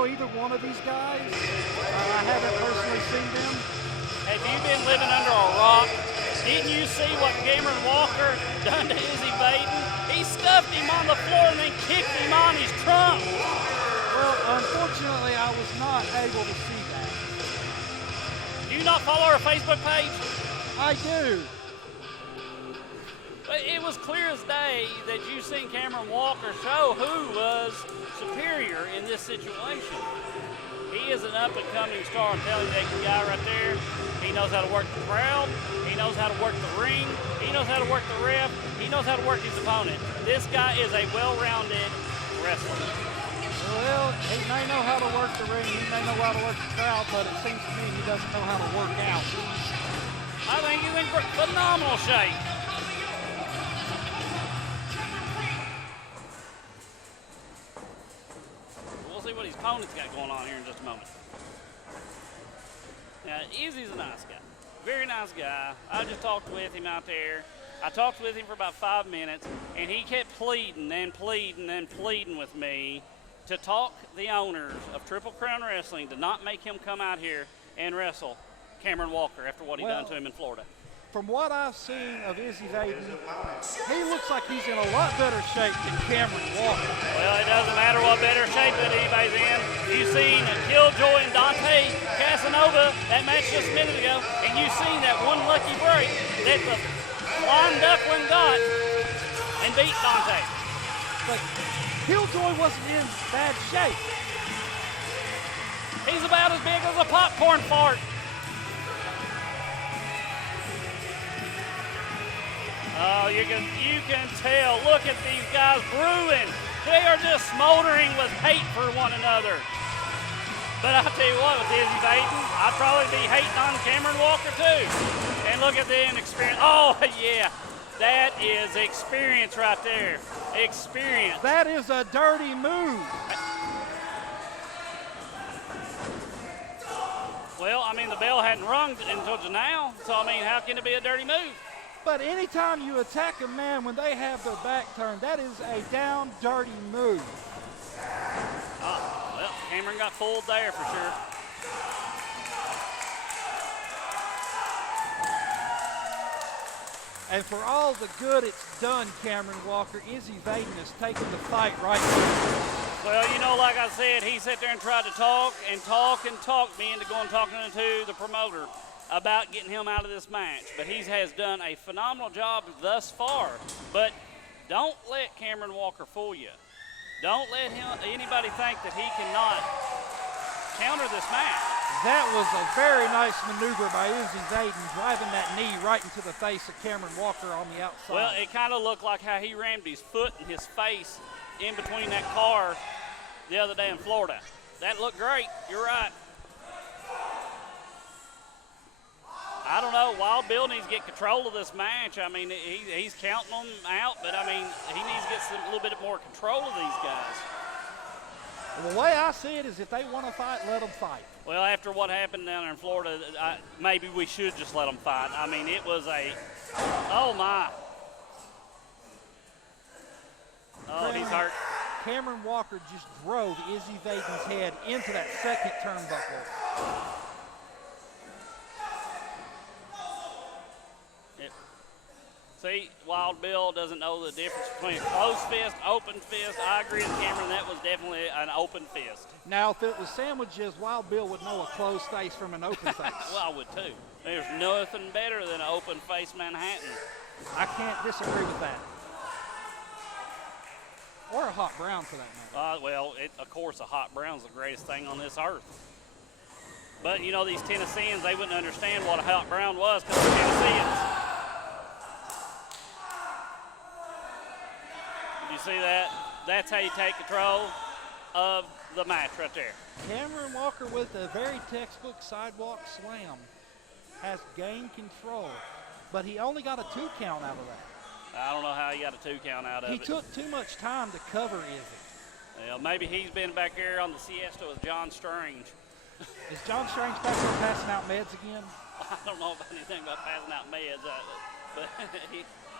know either one of these guys. I haven't personally seen them. Have you been living under a rock? Didn't you see what Cameron Walker done to Izzy Vaden? He stuffed him on the floor and then kicked him on his trunk. Well, unfortunately, I was not able to see that. Do you not follow our Facebook page? I do. But it was clear as day that you seen Cameron Walker show who was superior in this situation. He is an up-and-coming star. I'm telling you, that guy right there, he knows how to work the crowd. He knows how to work the ring. He knows how to work the ref. He knows how to work his opponent. This guy is a well-rounded wrestler. Well, he may know how to work the ring. He may know how to work the crowd, but it seems to me he doesn't know how to work out. I think he's in phenomenal shape. We'll see what his opponent's got going on here in just a moment. Now, Izzy's a nice guy. Very nice guy. I just talked with him out there. I talked with him for about 5 minutes, and he kept pleading and pleading and pleading with me to talk the owners of Triple Crown Wrestling to not make him come out here and wrestle Cameron Walker after what he done to him in Florida. From what I've seen of Izzy Vaden, he looks like he's in a lot better shape than Cameron Walker. Well, it doesn't matter what better shape that anybody's in. You've seen Killjoy and Dante Casanova, that match just a minute ago, and you've seen that one lucky break that the Flying Duckling got and beat Dante. But Killjoy wasn't in bad shape. He's about as big as a popcorn fart. Oh, you can tell. Look at these guys brewing. They are just smoldering with hate for one another. But I'll tell you what, with Izzy Vaden, I'd probably be hating on Cameron Walker too. And look at the inexperience. Oh, yeah. That is experience right there. Experience. That is a dirty move. Well, I mean, the bell hadn't rung until just now. So, I mean, how can it be a dirty move? But anytime you attack a man when they have their back turned, that is a down dirty move. Well, Cameron got fooled there for sure. And for all the good it's done, Cameron Walker, Izzy Vaden has taken the fight right now. Well, you know, like I said, he sat there and tried to talk and talk and talk me into going talking to the promoter about getting him out of this match. But he has done a phenomenal job thus far. But don't let Cameron Walker fool you. Don't let anybody think that he cannot counter this match. That was a very nice maneuver by Izzy Vaden, driving that knee right into the face of Cameron Walker on the outside. Well, it kind of looked like how he rammed his foot and his face in between that car the other day in Florida. That looked great. You're right. I don't know. Wild Bill needs to get control of this match. I mean, he's counting them out, but, I mean, he needs to get a little bit more control of these guys. Well, the way I see it is if they want to fight, let them fight. Well, after what happened down there in Florida, maybe we should just let them fight. I mean, it was oh, my. Oh, he's hurt. Cameron Walker just drove Izzy Vaden's head into that second turnbuckle. See, Wild Bill doesn't know the difference between a closed fist, open fist. I agree with Cameron, that was definitely an open fist. Now, if it was sandwiches, Wild Bill would know a closed face from an open face. Well, I would too. There's nothing better than an open face Manhattan. I can't disagree with that. Or a hot brown for that matter. Well, of course, a hot brown's the greatest thing on this earth. But, you know, these Tennesseans, they wouldn't understand what a hot brown was because they're Tennesseans. You see that? That's how you take control of the match right there. Cameron Walker with a very textbook sidewalk slam has gained control, but he only got a 2 count out of that. I don't know how he got a 2 count out of it. He took too much time to cover Izzy. Well, maybe he's been back there on the siesta with John Strange. Is John Strange back there passing out meds again? I don't know about anything about passing out meds, but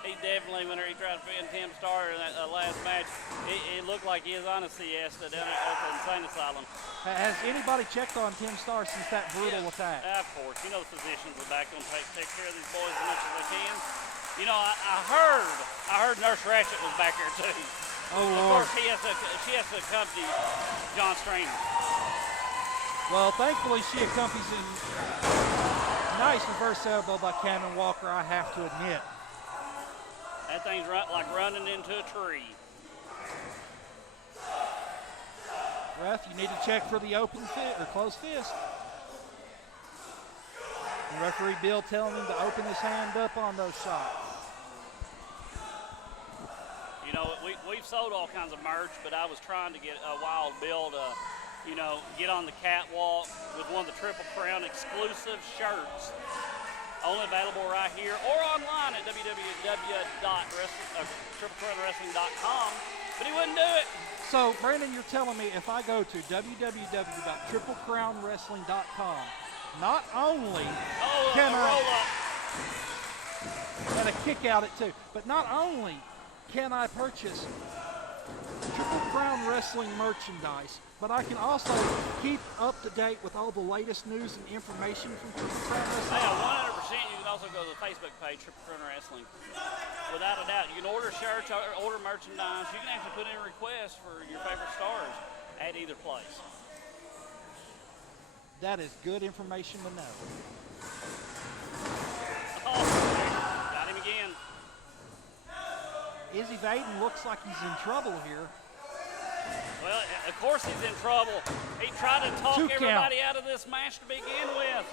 He definitely, when he tried to pin Tim Starr in that last match, it looked like he was on a siesta down at the insane asylum. Has anybody checked on Tim Starr since that brutal attack? Of course. You know the physicians are back going to take care of these boys as much as they can. You know, I heard Nurse Ratchet was back here too. Oh, Of Lord. course, she has to accompany John Strainer. Well, thankfully she accompanies him. Nice reverse elbow by Cameron Walker, I have to admit. That thing's like running into a tree. Ref, you need to check for the open fist or closed fist. And referee Bill telling him to open his hand up on those shots. You know, we've sold all kinds of merch, but I was trying to get Wild Bill to, you know, get on the catwalk with one of the Triple Crown exclusive shirts. Only available right here or online at www.triplecrownwrestling.com, but he wouldn't do it. So, Brandon, you're telling me if I go to www.triplecrownwrestling.com, not only can roll up. and a kick out it too, but not only can I purchase Triple Crown Wrestling merchandise, but I can also keep up to date with all the latest news and information from Triple Crown Wrestling. Yeah, 100%. You can also go to the Facebook page, Triple Crown Wrestling. Without a doubt, you can order shirts, order merchandise. You can actually put in requests for your favorite stars at either place. That is good information to know. Oh, got him again. Izzy Vaden looks like he's in trouble here. Well, of course he's in trouble. He tried to talk 2 count. everybody out of this match to begin with.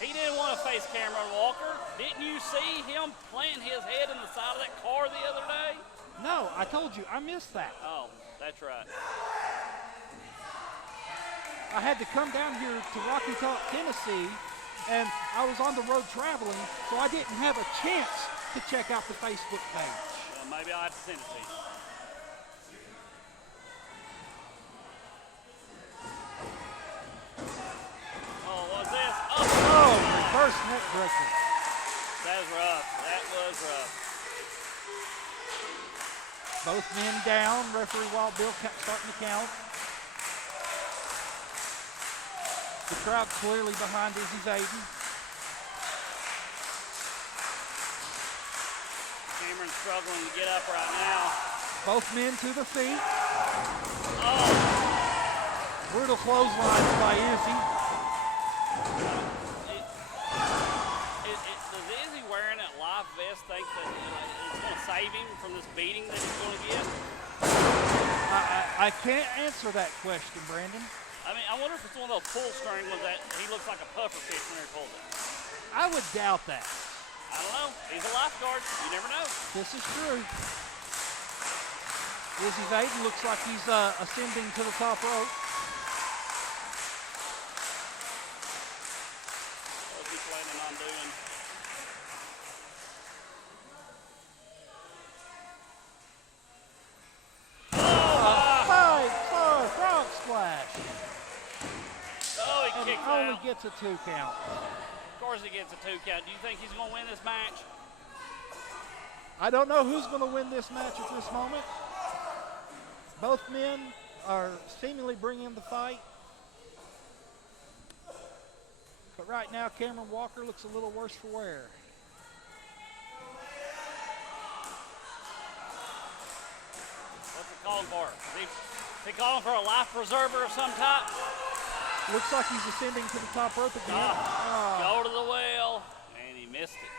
He didn't want to face Cameron Walker. Didn't you see him planting his head in the side of that car the other day? No, I told you, I missed that. Oh, that's right. I had to come down here to Rocky Top, Tennessee, and I was on the road traveling, so I didn't have a chance to check out the Facebook page. Well, maybe I'll have to send it to you. Oh, what's this? Oh, reverse neck breaker. That was rough. That was rough. Both men down. Referee Wild Bill starting to count. The crowd clearly behind Izzy Vaden. Cameron's struggling to get up right now. Both men to the feet. Oh, Brutal clotheslines by Izzy. does Izzy wearing that life vest think that it's going to save him from this beating that he's going to get? I can't answer that question, Brandon. I mean, I wonder if it's one of those pull string ones that he looks like a puffer fish when they're pulled it. I would doubt that. I don't know. He's a lifeguard. You never know. This is true. Izzy Vaden looks like he's ascending to the top rope. What's he planning on doing? Frog splash. Oh, he And kicks only out. gets a 2 count. Of course he gets a 2 count. Do you think he's going to win this match? I don't know who's going to win this match at this moment. Both men are seemingly bringing the fight. But right now, Cameron Walker looks a little worse for wear. What's he calling for? Is he calling for a life preserver of some type? Looks like he's ascending to the top rope again. Go to the well, and he missed it.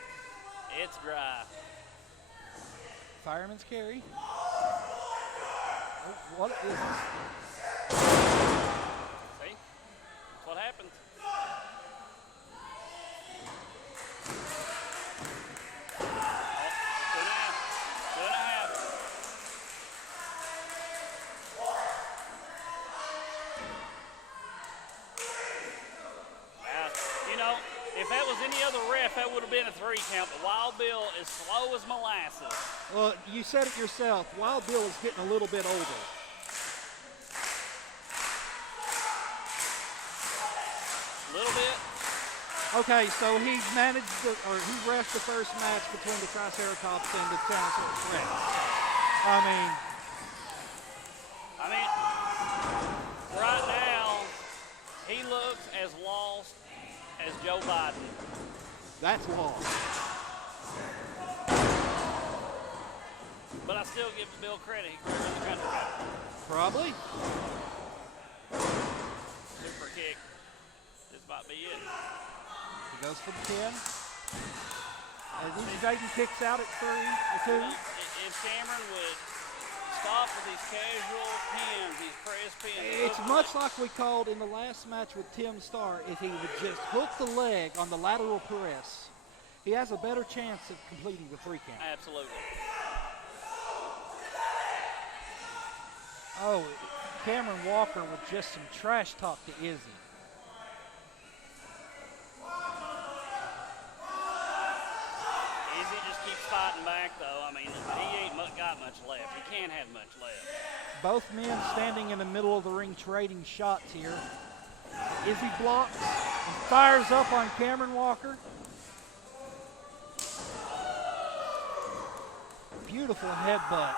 It's dry. Fireman's carry. Oh, what is this? See? That's what happens. Oh, 2.5. 2.5. You know, if that was any other ref, that would have been a 3 count. But Wild Bill is slow as molasses. Well, you said it yourself. Wild Bill is getting a little bit older. A little bit. Okay, so he refed the first match between the Triceratops and the Tyrannosaurus Rex. I mean, right now, he looks as lost as Joe Biden. That's lost. But I still give Bill credit. He created the country. Probably. Super kick. This might be it. He goes for the 10. As Izzy Vayden kicks out at 3 or 2. If Cameron would stop with these casual pins, these press pins. It's much like we called in the last match with Tim Starr. If he would just hook the leg on the lateral press, he has a better chance of completing the 3 count. Absolutely. Oh, Cameron Walker with just some trash talk to Izzy. Izzy just keeps fighting back, though. I mean, he ain't got much left. He can't have much left. Both men standing in the middle of the ring trading shots here. Izzy blocks and fires up on Cameron Walker. Beautiful headbutt.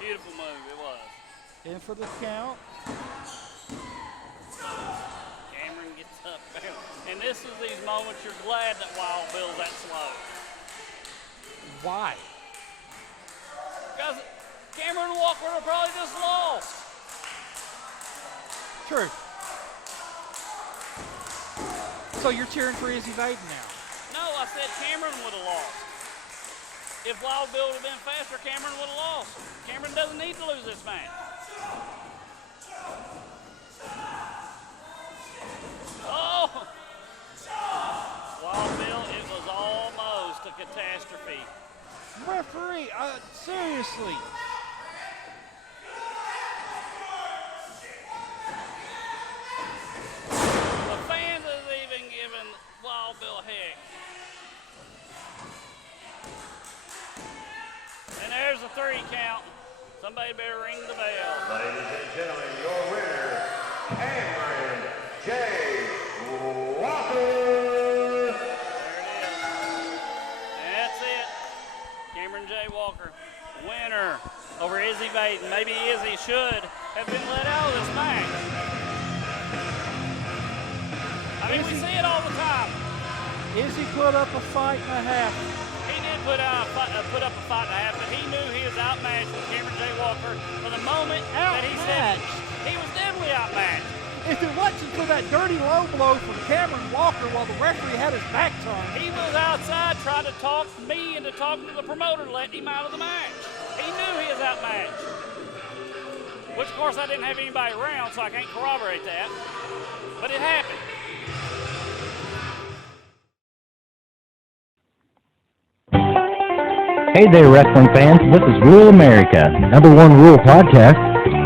Beautiful move, it was. In for the count. Cameron gets up. And this is these moments you're glad that Wild Bill's that slow. Why? Because Cameron Walker would have probably just lost. True. So you're cheering for Izzy Vayden now? No, I said Cameron would have lost. If Wild Bill would have been faster, Cameron would have lost. Cameron doesn't need to lose this match. Oh! Wild Bill, it was almost a catastrophe. Referee, seriously. The fans have even given Wild Bill heck. And there's a 3 count. Somebody better ring the bell. Ladies and gentlemen, your winner, Cameron J. Walker. There it is. That's it. Cameron J. Walker, winner over Izzy Vayden. Maybe Izzy should have been let out of this match. I mean, we see it all the time. Izzy put up a fight and a half. He did put up a fight and a half, but he knew he was outmatched with Cameron J. Walker from the moment that he said he was definitely outmatched. If it wasn't for that dirty low blow from Cameron Walker while the referee had his back turned. He was outside trying to talk me into talking to the promoter to let him out of the match. He knew he was outmatched. Which, of course, I didn't have anybody around, so I can't corroborate that. But it happened. Hey there, wrestling fans. This is Rule America, #1 Rule podcast.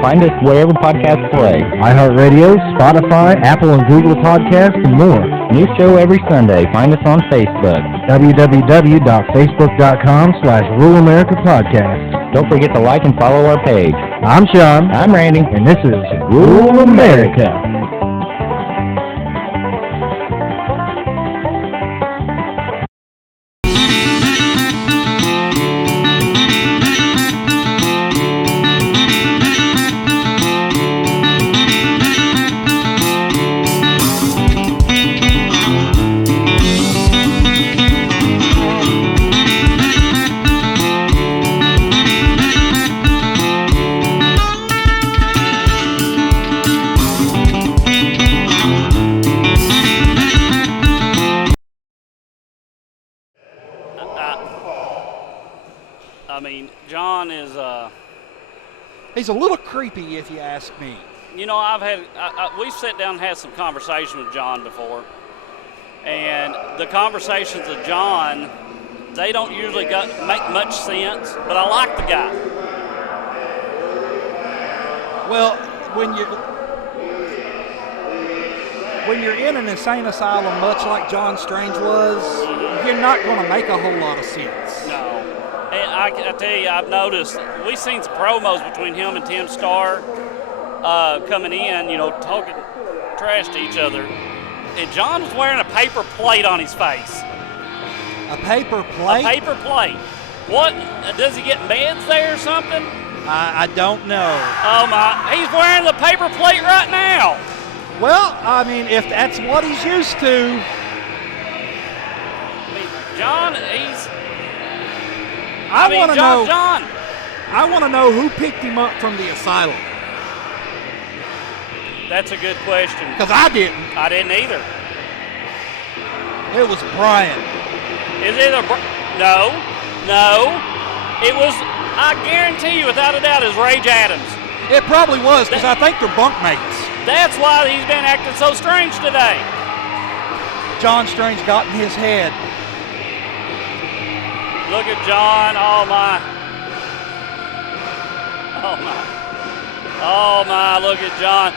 Find us wherever podcasts play. iHeartRadio, Spotify, Apple and Google Podcasts, and more. New show every Sunday. Find us on Facebook. www.facebook.com/Rule America Podcast. Don't forget to like and follow our page. I'm Sean. I'm Randy. And this is Rule America. I mean, John is, He's a little creepy, if you ask me. you know, we've sat down and had some conversation with John before. And the conversations with John, they don't usually make much sense, but I like the guy. Well, when you're in an insane asylum, much like John Strange was, you're not going to make a whole lot of sense. No. And I tell you, I've noticed, we've seen some promos between him and Tim Starr, coming in, talking trash to each other. And John was wearing a paper plate on his face. A paper plate? A paper plate. What? Does he get meds there or something? I don't know. Oh, my. He's wearing the paper plate right now. Well, I mean, if that's what he's used to. John, he's... I want to know. John. I want to know who picked him up from the asylum. That's a good question. Because I didn't. I didn't either. It was Brian. Is it No. It was, I guarantee you, without a doubt, it was Rage Adams. It probably was, because I think they're bunkmates. That's why he's been acting so strange today. John Strange got in his head. Look at John. Oh, my. Oh, my. Oh, my. Look at John.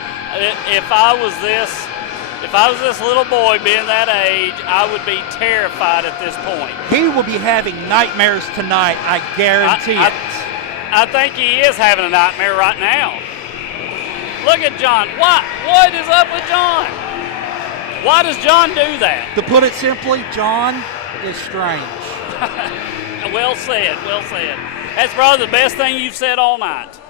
If I was this little boy being that age, I would be terrified at this point. He will be having nightmares tonight, I guarantee it. I think he is having a nightmare right now. Look at John. What is up with John? Why does John do that? To put it simply, John is strange. Well said, well said. That's probably the best thing you've said all night.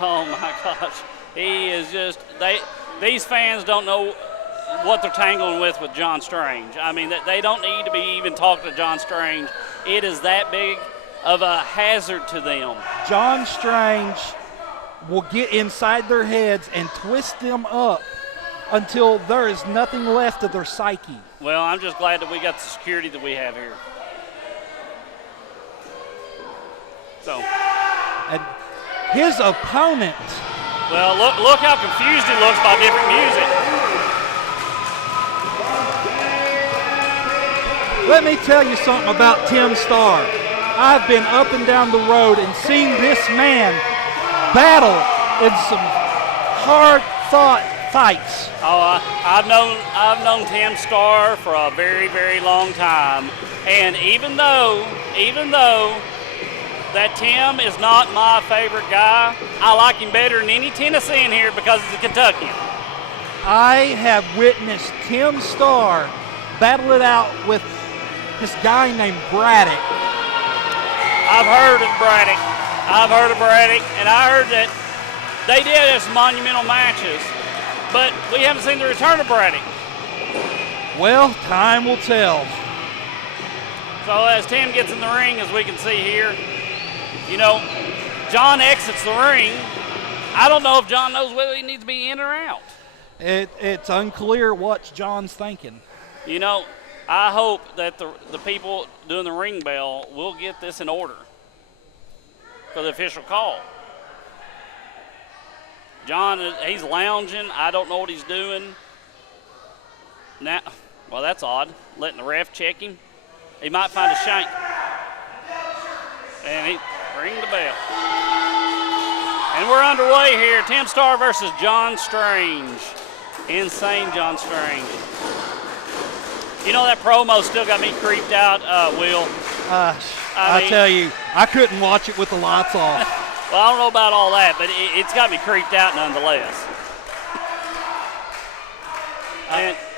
Oh my gosh. He is just, these fans don't know what they're tangling with John Strange. I mean, they don't need to be even talking to John Strange. It is that big of a hazard to them. John Strange will get inside their heads and twist them up until there is nothing left of their psyche. Well, I'm just glad that we got the security that we have here. So. And his opponent. Well, look how confused he looks by different music. Let me tell you something about Tim Starr. I've been up and down the road and seen this man battle in some hard-fought fights. Oh, I've known Tim Starr for a very, very long time, and even though that Tim is not my favorite guy, I like him better than any Tennessean here because he's a Kentuckian. I have witnessed Tim Starr battle it out with this guy named Braddock. I've heard of Braddock, and I heard that they did have some monumental matches, but we haven't seen the return of Braddock. Well, time will tell. So as Tim gets in the ring, as we can see here, John exits the ring. I don't know if John knows whether he needs to be in or out. It's unclear what John's thinking. I hope that the people doing the ring bell will get this in order for the official call. John, he's lounging. I don't know what he's doing. Now, well, that's odd, letting the ref check him. He might find a shank. And he ring the bell. And we're underway here. Tim Starr versus John Strange. Insane John Strange. That promo still got me creeped out, Will. I tell you, I couldn't watch it with the lights off. Well, I don't know about all that, but it's got me creeped out nonetheless.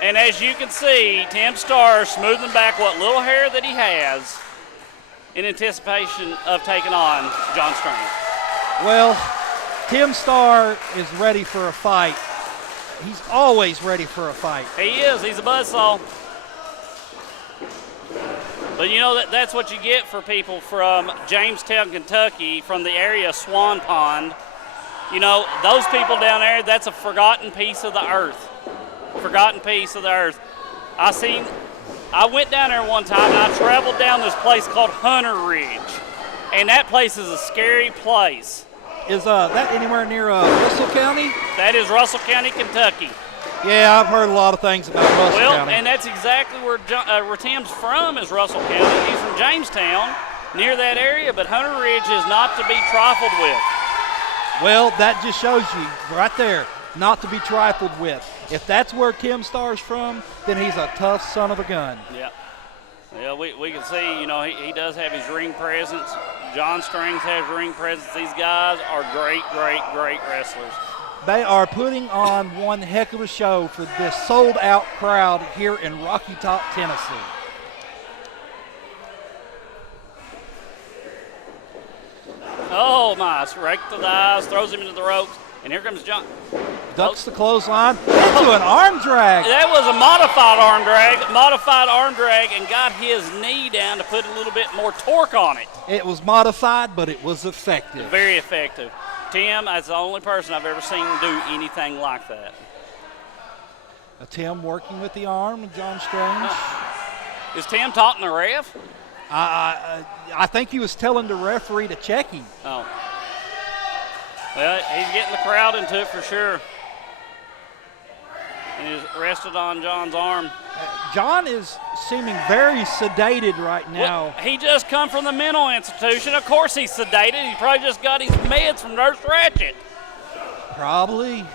And as you can see, Tim Starr smoothing back what little hair that he has in anticipation of taking on John Strange. Well, Tim Starr is ready for a fight. He's always ready for a fight. He is. He's a buzzsaw. But that's what you get for people from Jamestown, Kentucky, from the area of Swan Pond. Those people down there, that's a forgotten piece of the earth. Forgotten piece of the earth. I went down there one time and I traveled down this place called Hunter Ridge. And that place is a scary place. Is that anywhere near Russell County? That is Russell County, Kentucky. Yeah, I've heard a lot of things about Russell County. And that's exactly where Tim's from, is Russell County. He's from Jamestown, near that area, but Hunter Ridge is not to be trifled with. Well, that just shows you right there, not to be trifled with. If that's where Tim Starr's from, then he's a tough son of a gun. Yeah. Yeah, we can see, he does have his ring presence. John Strings has ring presence. These guys are great, great, great wrestlers. They are putting on one heck of a show for this sold-out crowd here in Rocky Top, Tennessee. Oh, my. Raked the eyes, throws him into the ropes, and here comes John. Ducks the clothesline into an arm drag. That was a modified arm drag, and got his knee down to put a little bit more torque on it. It was modified, but it was effective. Very effective. Tim, that's the only person I've ever seen do anything like that. Tim working with the arm and John Strange. Is Tim talking to the ref? I think he was telling the referee to check him. Oh. Well, he's getting the crowd into it for sure. And he's rested on John's arm. John is seeming very sedated right now. Well, he just come from the mental institution. Of course he's sedated. He probably just got his meds from Nurse Ratchet. Probably.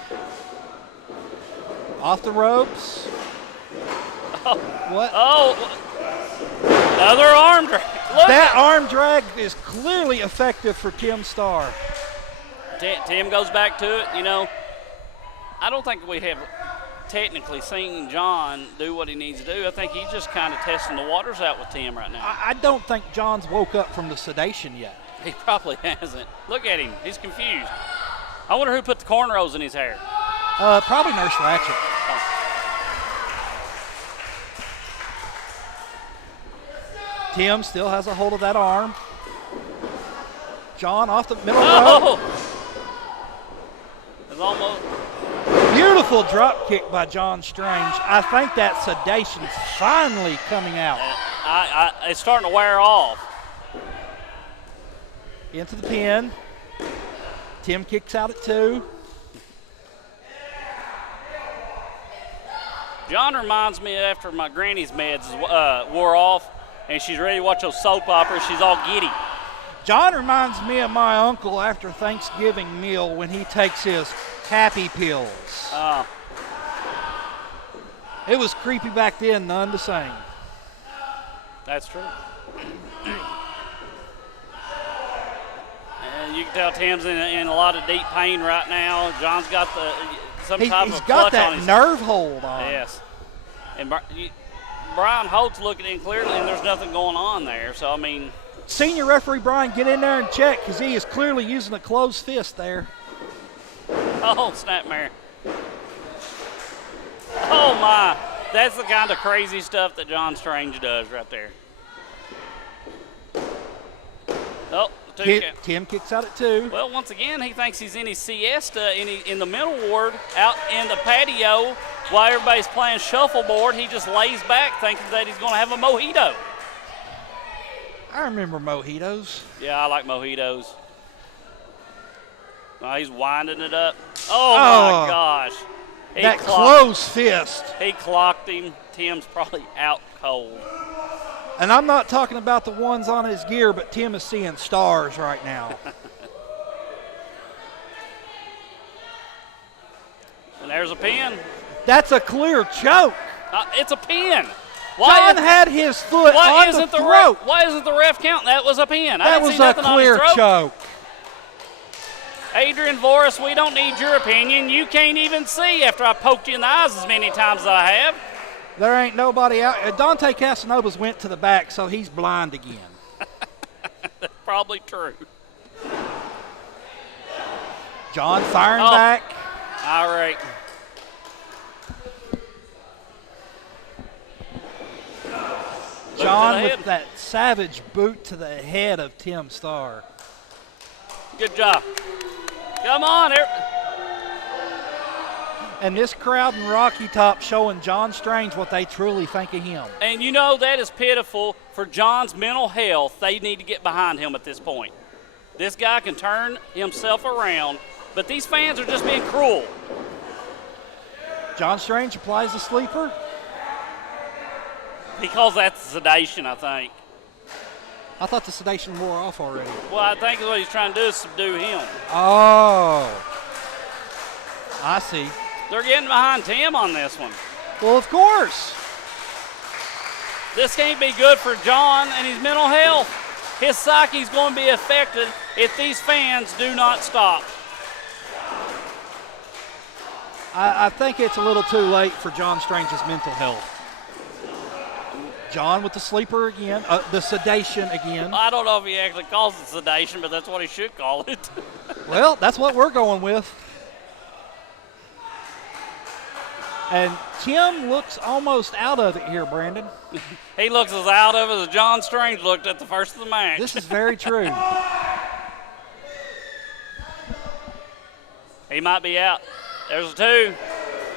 Off the ropes. Oh. What? Oh, another arm drag. Look That arm drag is clearly effective for Tim Starr. Tim goes back to it. You know, I don't think we have technically seen John do what he needs to do. I think he's just kind of testing the waters out with Tim right now. I don't think John's woke up from the sedation yet. He probably hasn't. Look at him. He's confused. I wonder who put the cornrows in his hair. Probably Nurse Ratchet. Tim still has a hold of that arm. John off the middle rope. It's almost. Beautiful drop kick by John Strange. I think that sedation's finally coming out. It's starting to wear off. Into the pin. Tim kicks out at 2. John reminds me after my granny's meds wore off and she's ready to watch those soap operas, she's all giddy. John reminds me of my uncle after Thanksgiving meal when he takes his happy pills. It was creepy back then, none the same. That's true. And you can tell Tim's in a lot of deep pain right now. John's got some type He's of got clutch on that his nerve hold on. Yes. And Brian Holt's looking in clearly, and there's nothing going on there. So, I mean. Senior referee Brian, get in there and check because he is clearly using a closed fist there. Oh, snapmare. Oh, my. That's the kind of crazy stuff that John Strange does right there. Oh, Tim kicks out at 2. Well, once again, he thinks he's in his siesta in the mental ward out in the patio while everybody's playing shuffleboard. He just lays back thinking that he's going to have a mojito. I remember mojitos. Yeah, I like mojitos. Oh, he's winding it up. Oh, my gosh. That closed fist. He clocked him. Tim's probably out cold. And I'm not talking about the ones on his gear, but Tim is seeing stars right now. And there's a pin. That's a clear choke. It's a pin. John had his foot on the throat. Why isn't the ref counting? That was a pin. That was a clear choke. Adrian Voris, we don't need your opinion. You can't even see after I poked you in the eyes as many times as I have. There ain't nobody out. Dante Casanova's went to the back, so he's blind again. That's probably true. John firing back. All right. John with that savage boot to the head of Tim Starr. Good job. Come on. And this crowd in Rocky Top showing John Strange what they truly think of him. And you know that is pitiful for John's mental health. They need to get behind him at this point. This guy can turn himself around, but these fans are just being cruel. John Strange applies the sleeper. He calls that sedation, I think. I thought the sedation wore off already. Well, I think what he's trying to do is subdue him. Oh. I see. They're getting behind Tim on this one. Well, of course. This can't be good for John and his mental health. His psyche's going to be affected if these fans do not stop. I think it's a little too late for John Strange's mental health. John with the sleeper again, the sedation again. I don't know if he actually calls it sedation, but that's what he should call it. Well, that's what we're going with. And Tim looks almost out of it here, Brandon. He looks as out of it as John Strange looked at the first of the match. This is very true. He might be out. There's a 2.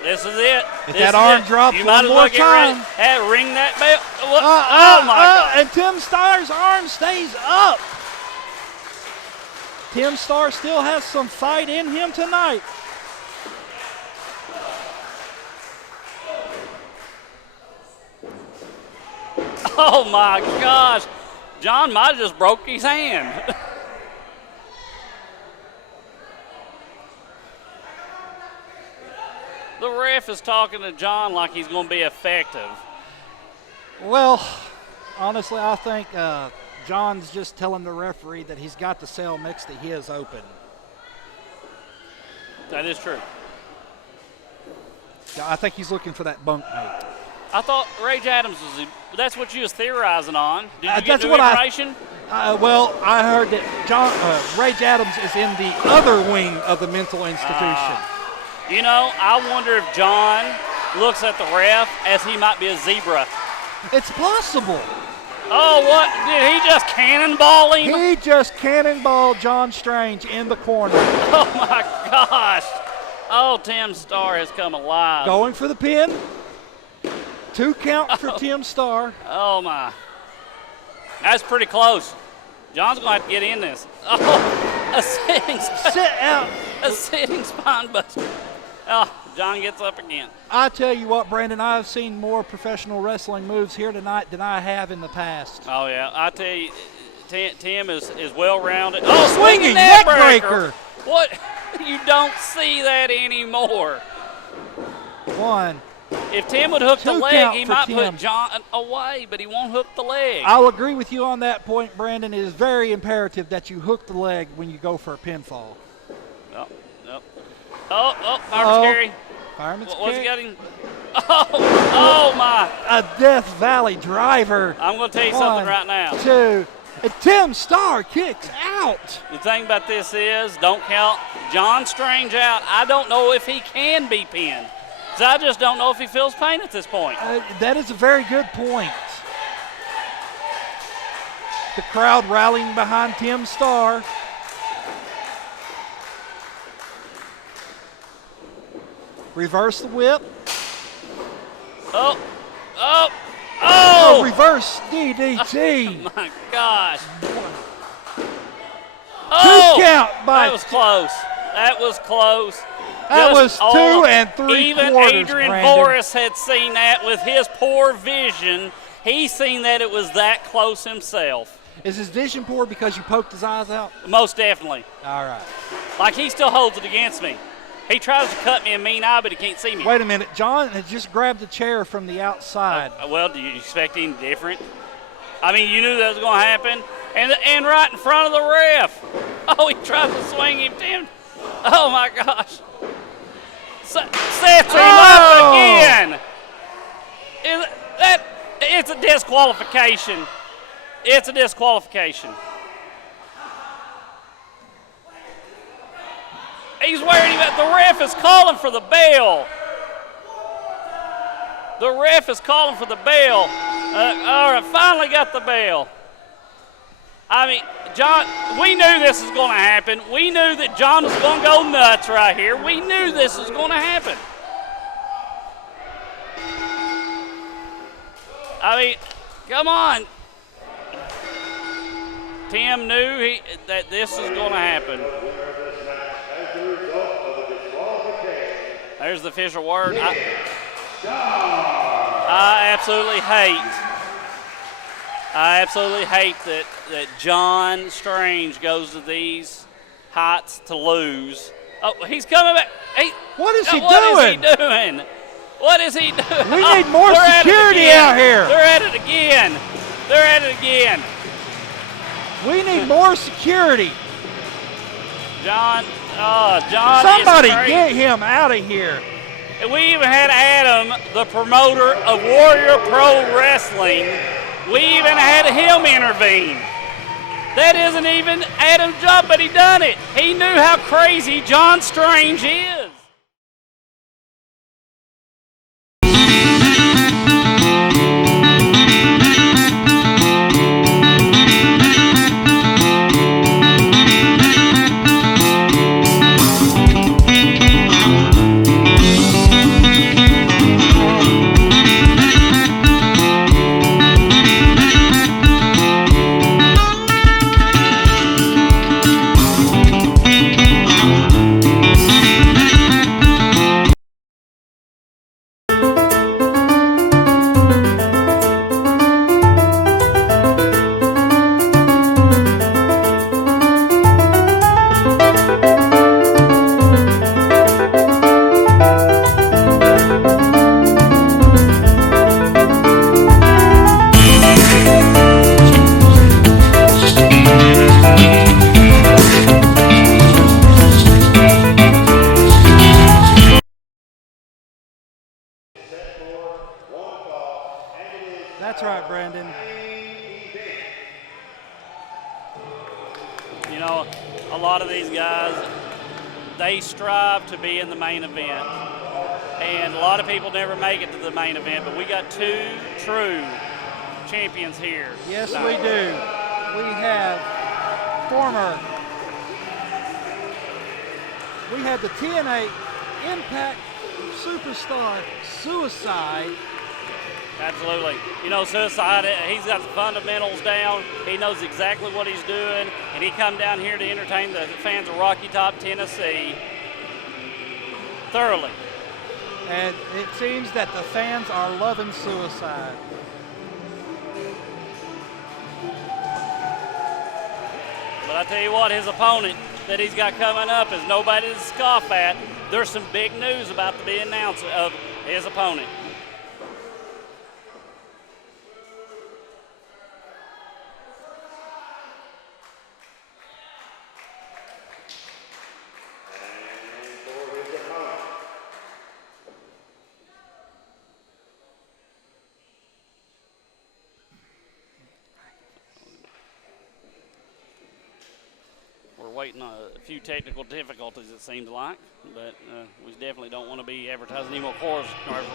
This is it. If that arm drops you one might as more well get ready. time. Hey, ring that bell. Oh, my God. And Tim Starr's arm stays up. Tim Starr still has some fight in him tonight. Oh, my gosh. John might have just broke his hand. The ref is talking to John like he's going to be effective. Well, honestly, I think John's just telling the referee that he's got the cell next to his open. That is true. Yeah, I think he's looking for that bunkmate. I thought Rage Adams was. That's what you was theorizing on. Did you get that's new what information? Well, I heard that Rage Adams is in the other wing of the mental institution. You know, I wonder if John looks at the ref as he might be a zebra. It's possible. Oh, what? Did he just cannonball him? He just cannonballed John Strange in the corner. Oh, my gosh. Oh, Tim Starr has come alive. Going for the pin. 2 count for Tim Starr. Oh, my. That's pretty close. John's going to have to get in this. Oh, a sitting Sit out. A sitting spine buster. Oh, John gets up again. I tell you what, Brandon, I've seen more professional wrestling moves here tonight than I have in the past. Oh, yeah. I tell you, Tim is well-rounded. Oh, Swinging neck breaker. What? You don't see that anymore. 1. If Tim would hook the 2 leg, count he for might Tim. put John away, but he won't hook the leg. I'll agree with you on that point, Brandon. It is very imperative that you hook the leg when you go for a pinfall. Fireman's carry. Fireman's What's he carry. got him? Oh, my. A Death Valley driver. I'm going to tell you 1, something right now. 2. And Tim Starr kicks out. The thing about this is, don't count John Strange out. I don't know if he can be pinned. So I just don't know if he feels pain at this point. That is a very good point. The crowd rallying behind Tim Starr. Reverse the whip. Oh! Reverse DDT. Oh, my gosh. 2 count by that was close. That was close. That Just was 2 and 3/4. Even Adrian Brandon. Boris had seen that with his poor vision. He seen that it was that close himself. Is his vision poor because you poked his eyes out? Most definitely. All right. Like, he still holds it against me. He tries to cut me a mean eye, but he can't see me. Wait a minute. John had just grabbed a chair from the outside. Well, do you expect anything different? I mean, you knew that was going to happen. And right in front of the ref. Oh, he tries to swing him, Tim. Oh, my gosh. Sets him up again. It's a disqualification. It's a disqualification. He's wearing him. The ref is calling for the bell. The ref is calling for the bell. All right, finally got the bell. I mean, John, we knew this was going to happen. We knew that John was going to go nuts right here. We knew this was going to happen. I mean, come on. Tim knew that this was going to happen. There's the official word. I absolutely hate that John Strange goes to these heights to lose. Oh, he's coming back. What is he doing? What is he doing? We need more security out here. They're at it again. We need more security. John Somebody is crazy. get him out of here. And we even had Adam, the promoter of Warrior Pro Wrestling. We even had him intervene. That isn't even Adam's job, but he done it. He knew how crazy John Strange is. That's right, Brandon. You know, a lot of these guys, they strive to be in the main event. And a lot of people never make it to the main event, but we got two true champions here. Yes, we do. We have we had the TNA Impact Superstar Suicide. Absolutely. You know, Suicide, he's got the fundamentals down. He knows exactly what he's doing, and he come down here to entertain the fans of Rocky Top, Tennessee thoroughly. And it seems that the fans are loving Suicide. But I tell you what, his opponent that he's got coming up is nobody to scoff at. There's some big news about to be announced of his opponent. Waiting on a few technical difficulties, it seems like, but we definitely don't want to be advertising any more chorus commercials.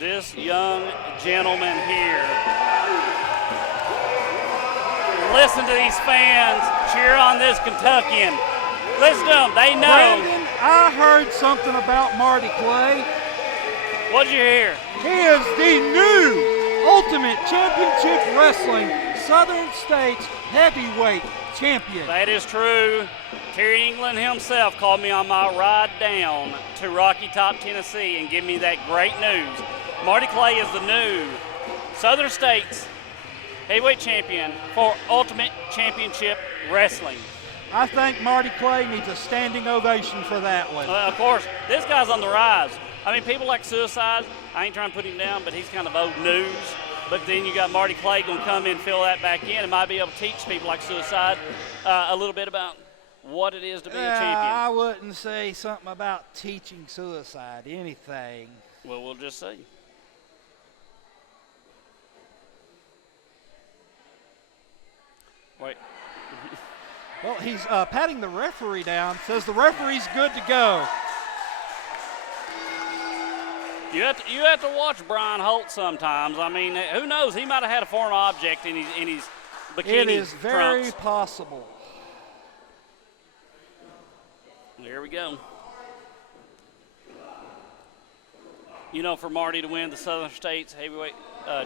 This young gentleman here, listen to these fans cheer on this Kentuckian. Listen to them, they know. Brandon, I heard something about Marty Clay. What'd you hear? He is the new Ultimate Championship Wrestling Southern States Heavyweight Champion. That is true. Terry England himself called me on my ride down to Rocky Top, Tennessee, and gave me that great news. Marty Clay is the new Southern States Heavyweight Champion for Ultimate Championship Wrestling. I think Marty Clay needs a standing ovation for that one. Of course, this guy's on the rise. I mean, people like Suicide, I ain't trying to put him down, but he's kind of old news. But then you got Marty Clay going to come in and fill that back in and might be able to teach people like Suicide a little bit about what it is to be a champion. I wouldn't say something about teaching Suicide anything. Well, we'll just see. Wait. Well, he's patting the referee down, says the referee's good to go. You have to watch Brian Holt sometimes. I mean, who knows? He might have had a foreign object in his bikini It is very trunks. possible. There we go. You know, for Marty to win the Southern States Heavyweight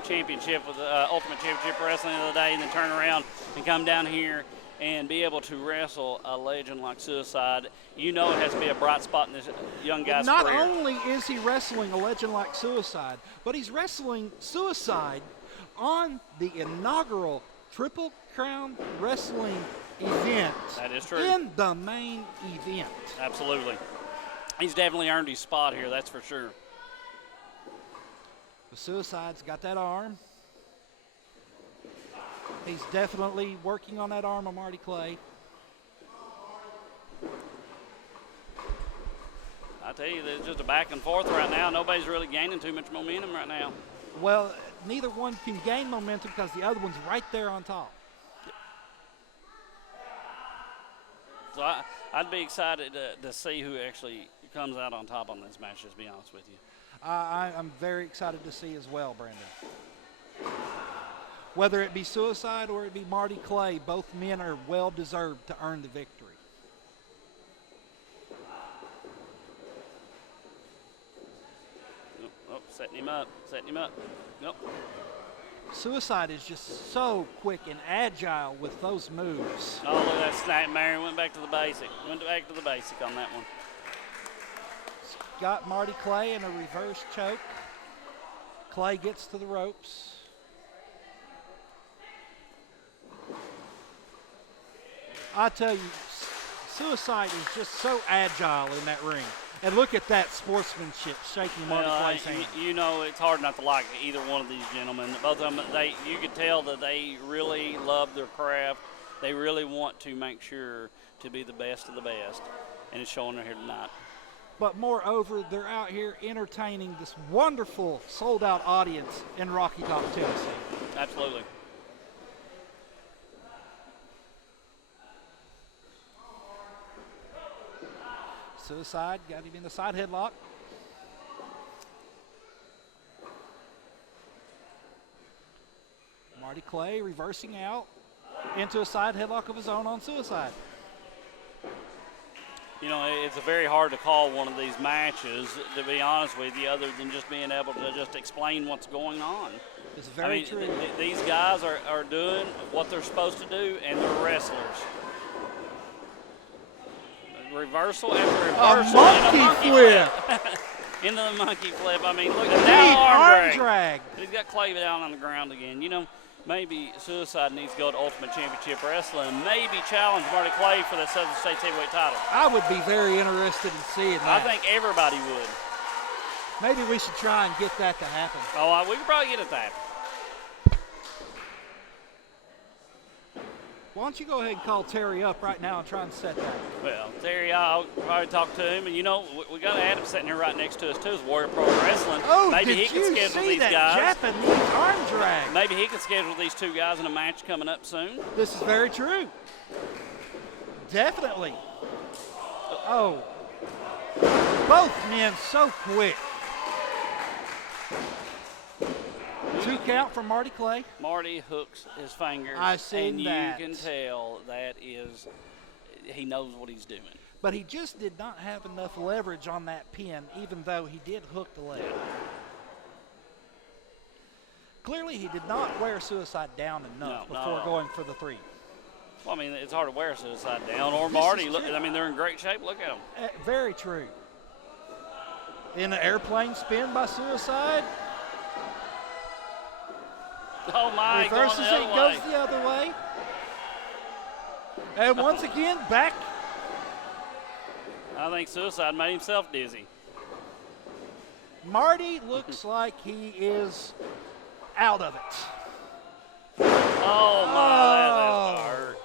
Championship with the Ultimate Championship Wrestling the other day and then turn around and come down here and be able to wrestle a legend like Suicide, you know it has to be a bright spot in this young guy's Not career. only is he wrestling a legend like Suicide, but he's wrestling Suicide on the inaugural Triple Crown Wrestling event. That is true. In the main event. Absolutely. He's definitely earned his spot here, that's for sure. The Suicide's got that arm. He's definitely working on that arm of Marty Clay. I tell you, there's just a back and forth right now. Nobody's really gaining too much momentum right now. Well, neither one can gain momentum because the other one's right there on top. So I'd be excited to see who actually comes out on top on this match, just to be honest with you. I'm very excited to see as well, Brandon. Whether it be Suicide or it be Marty Clay, both men are well deserved to earn the victory. Oh, setting him up. Nope. Suicide is just so quick and agile with those moves. Oh, look at that snap, Mary. Went back to the basic. Went back to the basic on that one. Got Marty Clay in a reverse choke. Clay gets to the ropes. I tell you, Suicide is just so agile in that ring. And look at that sportsmanship shaking Marty Clay's hand. You know, it's hard not to like either one of these gentlemen. Both of them, you can tell that they really love their craft. They really want to make sure to be the best of the best, and it's showing here tonight. But moreover, they're out here entertaining this wonderful sold-out audience in Rocky Top, Tennessee. Absolutely. Suicide got him in the side headlock. Marty Clay reversing out into a side headlock of his own on Suicide. You know, it's very hard to call one of these matches, to be honest with you, other than just being able to just explain what's going on. It's very true. These guys are doing what they're supposed to do, and they're wrestlers. Reversal after reversal. A monkey flip. Into the monkey flip. I mean, look at that arm drag. He's got Clay down on the ground again. You know, maybe Suicide needs to go to Ultimate Championship Wrestling and maybe challenge Marty Clay for the Southern States Heavyweight title. I would be very interested in seeing that. I think everybody would. Maybe we should try and get that to happen. Oh, we could probably get it that. Why don't you go ahead and call Terry up right now and try and set that? Well, Terry, I'll probably talk to him. And, you know, we got Adam sitting here right next to us, too, is Warrior Pro Wrestling. Oh, maybe he did can you schedule see these that guys. Japanese arm drag? Maybe he can schedule these two guys in a match coming up soon. This is very true. Definitely. Oh. Both men so quick. 2 count from Marty Clay. Marty hooks his fingers. I seen that. And you can tell that he knows what he's doing. But he just did not have enough leverage on that pin, even though he did hook the leg. Clearly, he did not wear Suicide down enough before going for the 3. Well, I mean, it's hard to wear Suicide down. Or Marty. Look, I mean, they're in great shape. Look at them. Very true. In an airplane spin by Suicide. Oh, my. Reverses it, goes the other way. And once again, back. I think Suicide made himself dizzy. Marty looks like he is out of it. Oh, my. That's hard.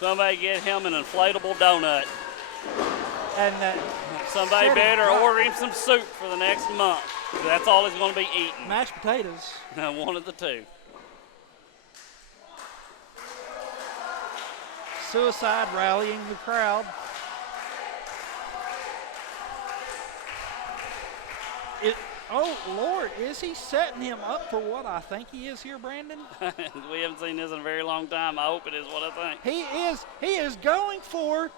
Somebody get him an inflatable donut. And that. Somebody better order him some soup for the next month. That's all he's going to be eating. Mashed potatoes. One of the two. Suicide rallying the crowd. Oh, Lord, is he setting him up for what I think he is here, Brandon? We haven't seen this in a very long time. I hope it is what I think. He is going for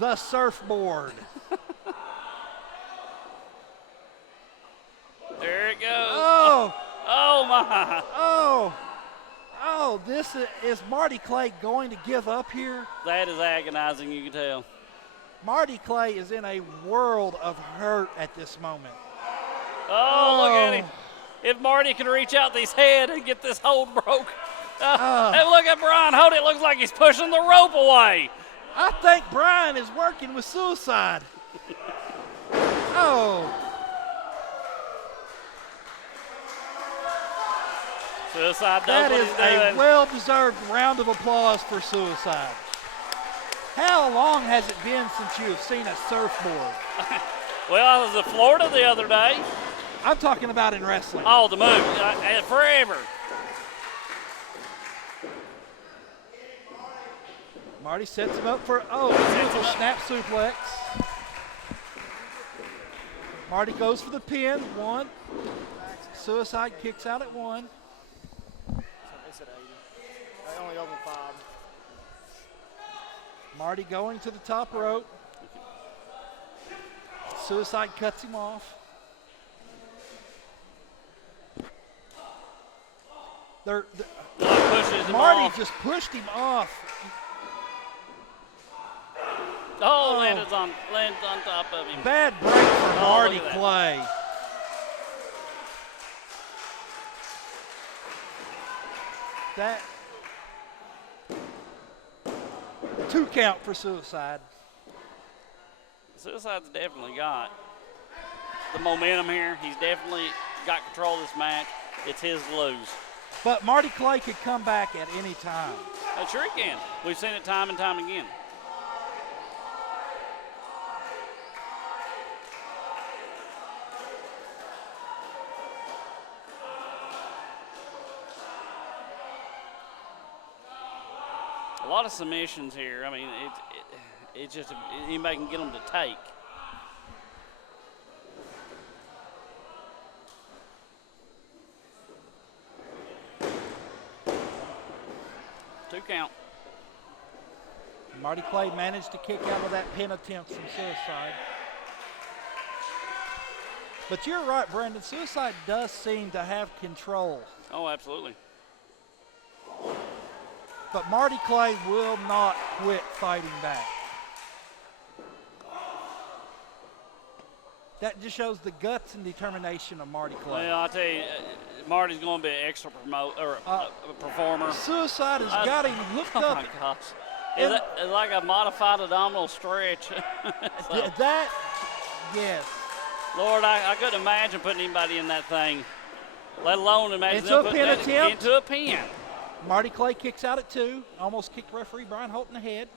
the surfboard. There it goes. Oh. Oh, my. Oh, this is Marty Clay going to give up here? That is agonizing, you can tell. Marty Clay is in a world of hurt at this moment. Oh, look at him. If Marty can reach out his head and get this hold broke. And look at Brian Holt. It looks like he's pushing the rope away. I think Brian is working with Suicide. Suicide does That what is he's a doing. well-deserved round of applause for Suicide. How long has it been since you have seen a surfboard? Well, I was in Florida the other day. I'm talking about in wrestling. Oh, the move. Forever. Marty sets him up for, beautiful snap suplex. Marty goes for the pin, 1. Suicide kicks out at 1. It's at 80. They only open 5. Marty going to the top rope. Suicide cuts him off. Pushes him Marty off. just pushed him off. Oh, lands on top of him. Bad break for Marty look at that. Clay. That 2 count for Suicide. Suicide's definitely got the momentum here. He's definitely got control of this match. It's his to lose. But Marty Clay could come back at any time. Sure he can. We've seen it time and time again. A lot of submissions here. I mean, it's just anybody can get them to take. Two count. Marty Clay managed to kick out of that pin attempt from Suicide. But you're right, Brandon. Suicide does seem to have control. Oh, absolutely. But Marty Clay will not quit fighting back. That just shows the guts and determination of Marty Clay. Well, I'll tell you, Marty's going to be an extra performer. Suicide has got him hooked Oh, up. my gosh. It's like a modified abdominal stretch. So, That, yes. Lord, I couldn't imagine putting anybody in that thing, let alone imagine Into them a putting pin that attempt? into a pin. Marty Clay kicks out at 2. Almost kicked referee Brian Holt in the head.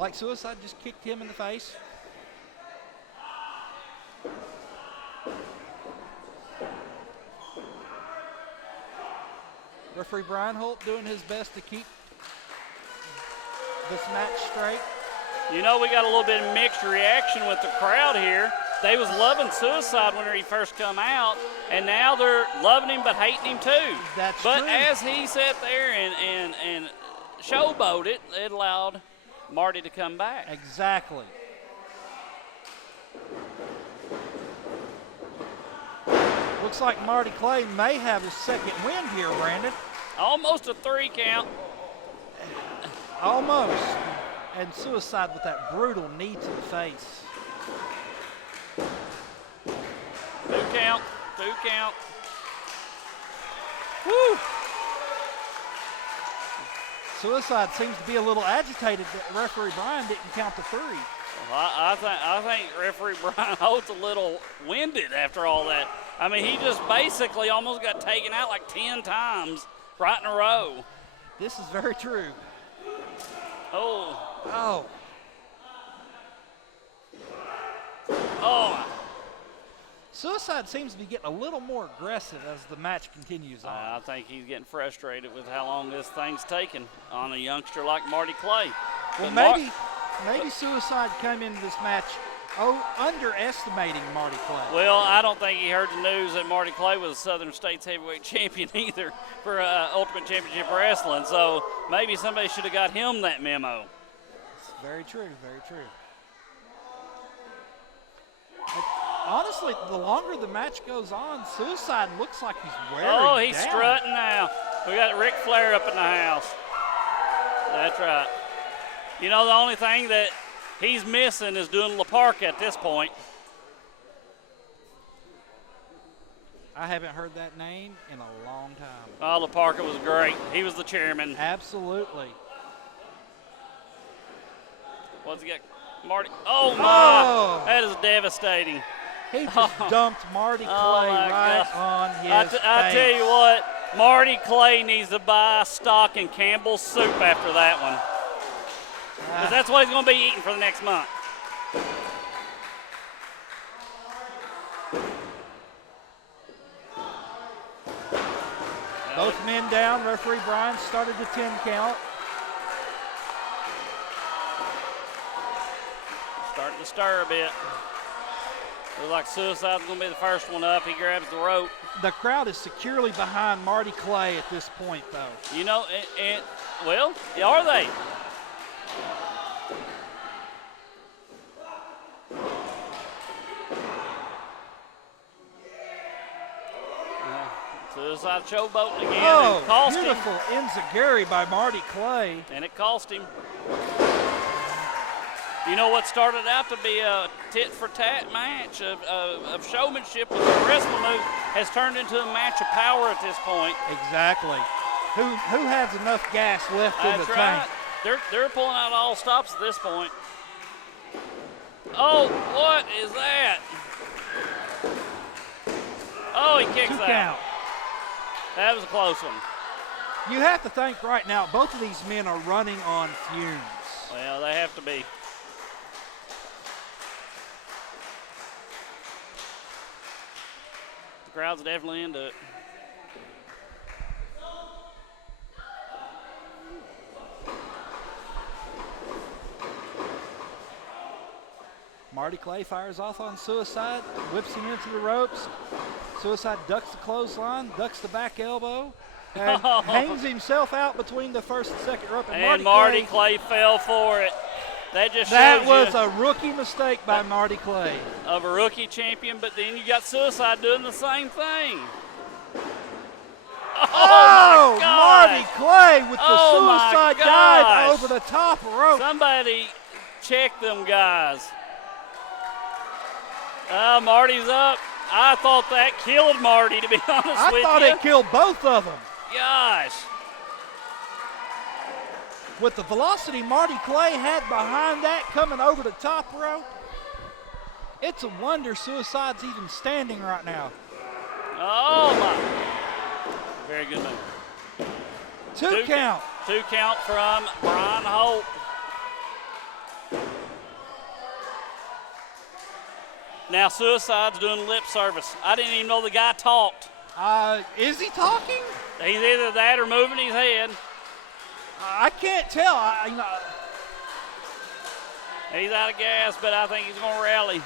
Like Suicide just kicked him in the face. Referee Brian Holt doing his best to keep this match straight. You know, we got a little bit of mixed reaction with the crowd here. They was loving Suicide when he first come out, and now they're loving him but hating him too. That's but true. as he sat there and showboated it, it allowed Marty to come back. Exactly. Looks like Marty Clay may have his second win here, Brandon. Almost a 3 count. Almost. And Suicide with that brutal knee to the face. 2 count. 2 count. Woo! Suicide seems to be a little agitated that referee Brian didn't count the 3. Well, I think referee Brian Holt's a little winded after all that. I mean, he just basically almost got taken out like 10 times right in a row. This is very true. Oh, Oh, oh. Suicide seems to be getting a little more aggressive as the match continues on. I think he's getting frustrated with how long this thing's taken on a youngster like Marty Clay. Well, But maybe Suicide came into this match underestimating Marty Clay. Well, I don't think he heard the news that Marty Clay was Southern States heavyweight champion either for Ultimate Championship Wrestling. So maybe somebody should have got him that memo. It's very true, very true. Honestly, the longer the match goes on, Suicide looks like he's wearing Oh, he's down. strutting now. We got Ric Flair up in the house. That's right. You know, the only thing that he's missing is doing La Parka at this point. I haven't heard that name in a long time. Oh, La Parka was great. He was the chairman. Absolutely. What's he got? Marty. Oh, my. Oh. That is devastating. He just dumped Marty Clay Oh, my right God. on his I tell you face. what, Marty Clay needs to buy stock in Campbell's soup after that one. Because that's what he's going to be eating for the next month. Both men down. Referee Brian started the 10 count. Starting to stir a bit. Looks like Suicide's going to be the first one up. He grabs the rope. The crowd is securely behind Marty Clay at this point, though. You know, well, are they? Suicide showboating again. Oh, and cost him. beautiful enziguri by Marty Clay. And it cost him. You know what started out to be a tit-for-tat match of showmanship with a wrestling move has turned into a match of power at this point. Exactly. Who has enough gas left in the That's right. tank? They're pulling out all stops at this point. Oh, what is that? Oh, he kicks 2 out. count. That was a close one. You have to think right now, both of these men are running on fumes. Well, they have to be. The crowd's definitely into it. Marty Clay fires off on Suicide, whips him into the ropes. Suicide ducks the clothesline, ducks the back elbow, and hangs himself out between the first and second rope. And Marty Clay fell for it. That just That shows was you a rookie mistake by Marty Clay. of a rookie champion, but then you got Suicide doing the same thing. Oh, my God. Marty Clay with the Oh, my suicide dive gosh. over the top rope. Somebody check them guys. Marty's up. I thought that killed Marty, to be honest I with thought you. it killed both of them. Gosh. With the velocity Marty Clay had behind that coming over the top rope, it's a wonder Suicide's even standing right now. Oh, my. Very good move. Two count. 2 count from Brian Holt. Now Suicide's doing lip service. I didn't even know the guy talked. Is he talking? He's either that or moving his head. I can't tell. He's out of gas, but I think he's going to rally.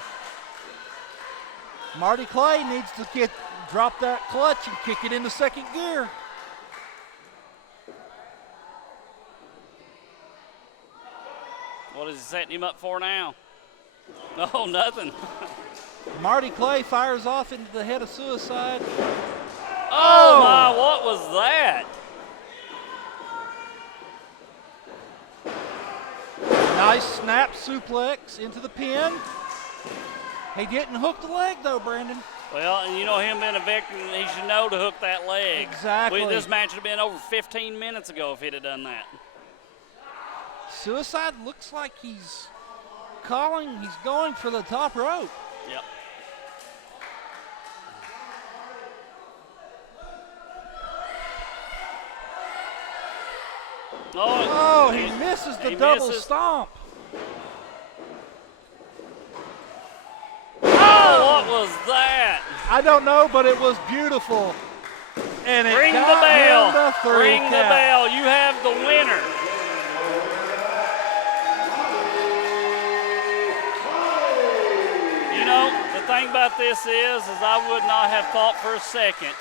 Marty Clay needs to drop that clutch and kick it into second gear. What is he setting him up for now? No, nothing. Marty Clay fires off into the head of Suicide. Oh, my, what was that? Nice snap suplex into the pin. He didn't hook the leg though, Brandon. Well, and you know him being a veteran, he should know to hook that leg. Exactly. This match would have been over 15 minutes ago if he'd have done that. Suicide looks like he's going for the top rope. Yep. Oh, he misses the double stomp. Oh, what was that? I don't know, but it was beautiful. And it Ring the got bell. him the 3 Ring the count. bell. You have the winner. You know, the thing about this is I would not have thought for a second.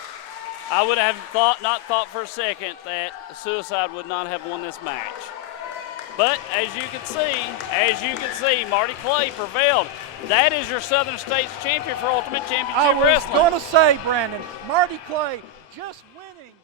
I would have not thought for a second that Suicide would not have won this match. But as you can see, Marty Clay prevailed. That is your Southern States champion for Ultimate Championship I was Wrestling. going to say, Brandon, Marty Clay just winning.